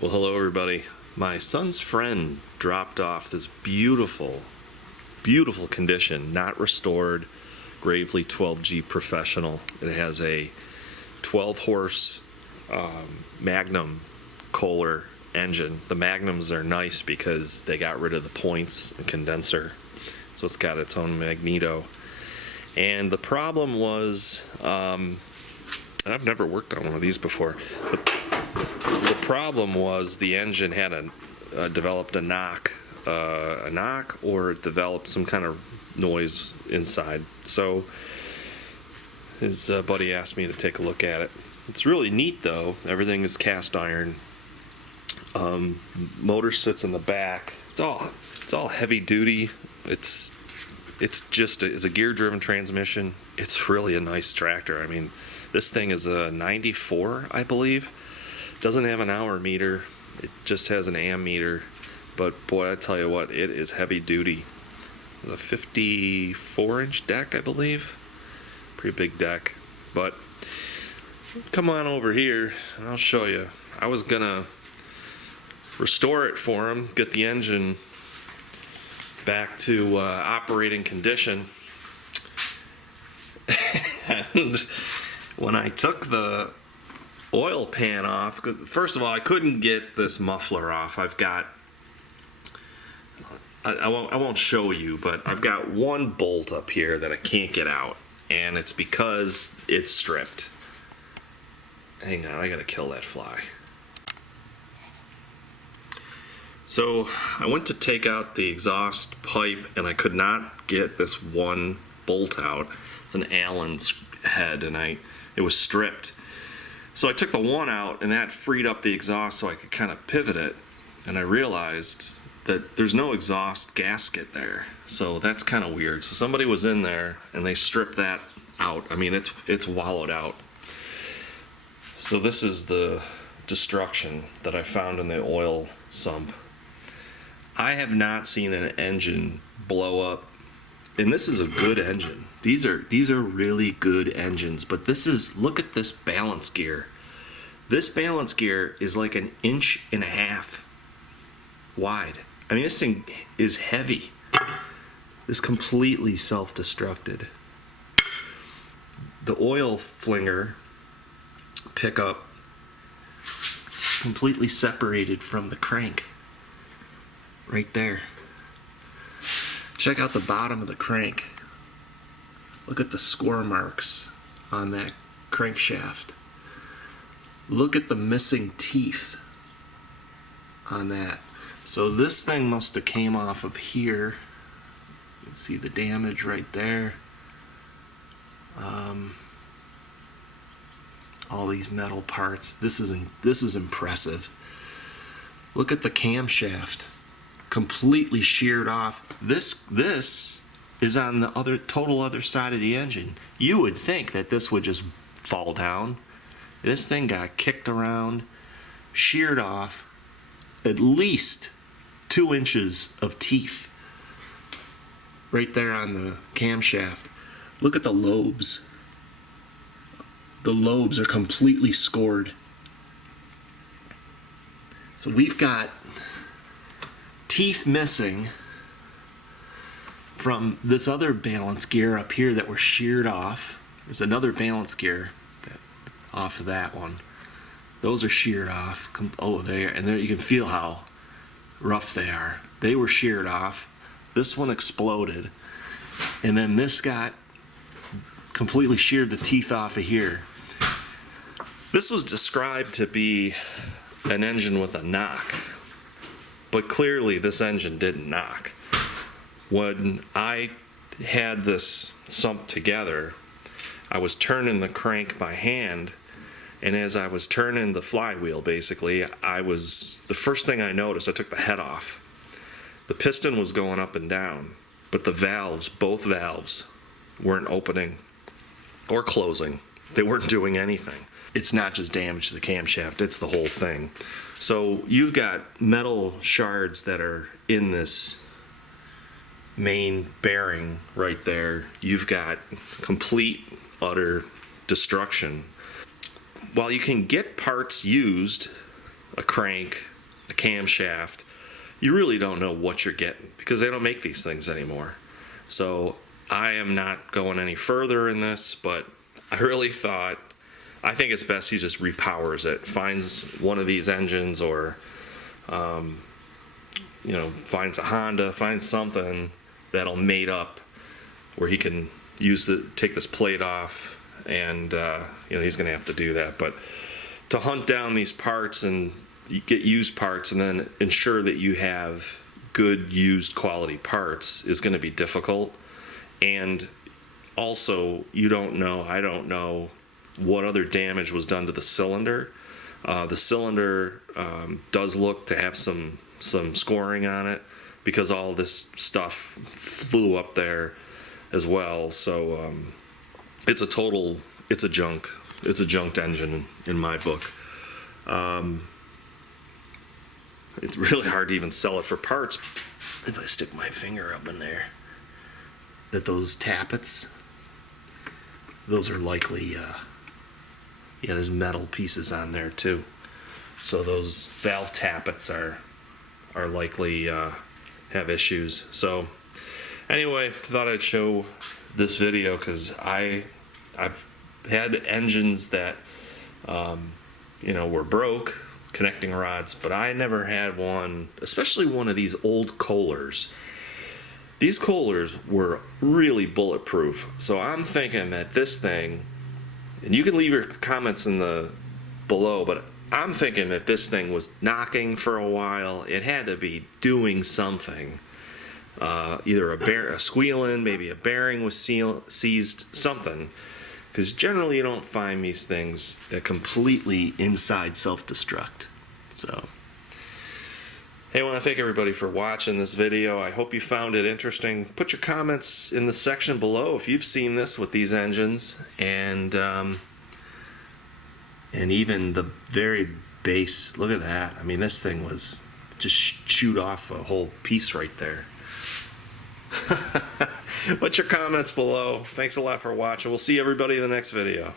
Well, hello everybody. My son's friend dropped off this beautiful condition, not restored, Gravely 12G Professional. It has a 12 horse Magnum Kohler engine. The Magnums are nice because they got rid of the points and condenser, so it's got its own magneto. And the problem was, I've never worked on one of these before. The problem was the engine had developed a knock, or it developed some kind of noise inside. So his buddy asked me to take a look at it. It's really neat though. Everything is cast iron. Motor sits in the back. It's all heavy duty. It's a gear-driven transmission. It's really a nice tractor. I mean, this thing is a 94, I believe. Doesn't have an hour meter. It just has an ammeter. But boy, I tell you what, it is heavy duty. A 54-inch deck, I believe. Pretty big deck. But come on over here and I'll show you. I was gonna restore it for him, get the engine back to operating condition. And when I took the oil pan off, first of all, I couldn't get this muffler off. I won't show you, but I've got one bolt up here that I can't get out, and it's because it's stripped. Hang on, I gotta kill that fly. So I went to take out the exhaust pipe and I could not get this one bolt out. It's an Allen head and it was stripped. So I took the one out and that freed up the exhaust so I could kind of pivot it, and I realized that there's no exhaust gasket there. So that's kind of weird. So somebody was in there and they stripped that out. I mean, it's wallowed out. So this is the destruction that I found in the oil sump. I have not seen an engine blow up, and this is a good engine. These are really good engines, but look at this balance gear. This balance gear is like 1.5 inches wide. I mean, this thing is heavy. This completely self-destructed. The oil flinger pickup completely separated from the crank. Right there. Check out the bottom of the crank. Look at the score marks on that crankshaft. Look at the missing teeth on that. So this thing must have came off of here. You can see the damage right there. All these metal parts. This is impressive. Look at the camshaft. Completely sheared off. This is on the total other side of the engine. You would think that this would just fall down. This thing got kicked around, sheared off, at least 2 inches of teeth right there on the camshaft. Look at the lobes. The lobes are completely scored. So we've got teeth missing from this other balance gear up here that were sheared off. There's another balance gear off of that one. Those are sheared off. Oh, there you can feel how rough they are. They were sheared off. This one exploded, and then this got completely sheared the teeth off of here. This was described to be an engine with a knock, but clearly this engine didn't knock. When I had this sump together, I was turning the crank by hand, and as I was turning the flywheel, basically, the first thing I noticed, I took the head off. The piston was going up and down, but the valves, both valves, weren't opening or closing. They weren't doing anything. It's not just damage to the camshaft, it's the whole thing. So you've got metal shards that are in this main bearing right there. You've got complete, utter destruction. While you can get parts used a crank, a camshaft, you really don't know what you're getting because they don't make these things anymore. So I am not going any further in this, but I really thought, I think it's best he just repowers it, finds one of these engines, or finds a Honda, finds something that'll mate up where he can take this plate off, and he's going to have to do that. But to hunt down these parts and you get used parts and then ensure that you have good used quality parts is going to be difficult. And also, I don't know what other damage was done to the cylinder. The cylinder does look to have some scoring on it because all this stuff flew up there as well. So it's a junked engine in my book. It's really hard to even sell it for parts. If I stick my finger up in there, that those tappets, those are likely, there's metal pieces on there too. So those valve tappets are likely have issues. So anyway, thought I'd show this video because I've had engines that were broke, connecting rods, but I never had one, especially one of these old Kohlers. These Kohlers were really bulletproof. So I'm thinking that this thing, and you can leave your comments below, but I'm thinking that this thing was knocking for a while. It had to be doing something. Either a squealing, maybe a bearing was seized, something. Because generally you don't find these things that completely inside self-destruct. So, hey, I want to thank everybody for watching this video. I hope you found it interesting. Put your comments in the section below if you've seen this with these engines, and even the very base. Look at that. I mean, this thing was just shoot off a whole piece right there. Put your comments below. Thanks a lot for watching. We'll see everybody in the next video.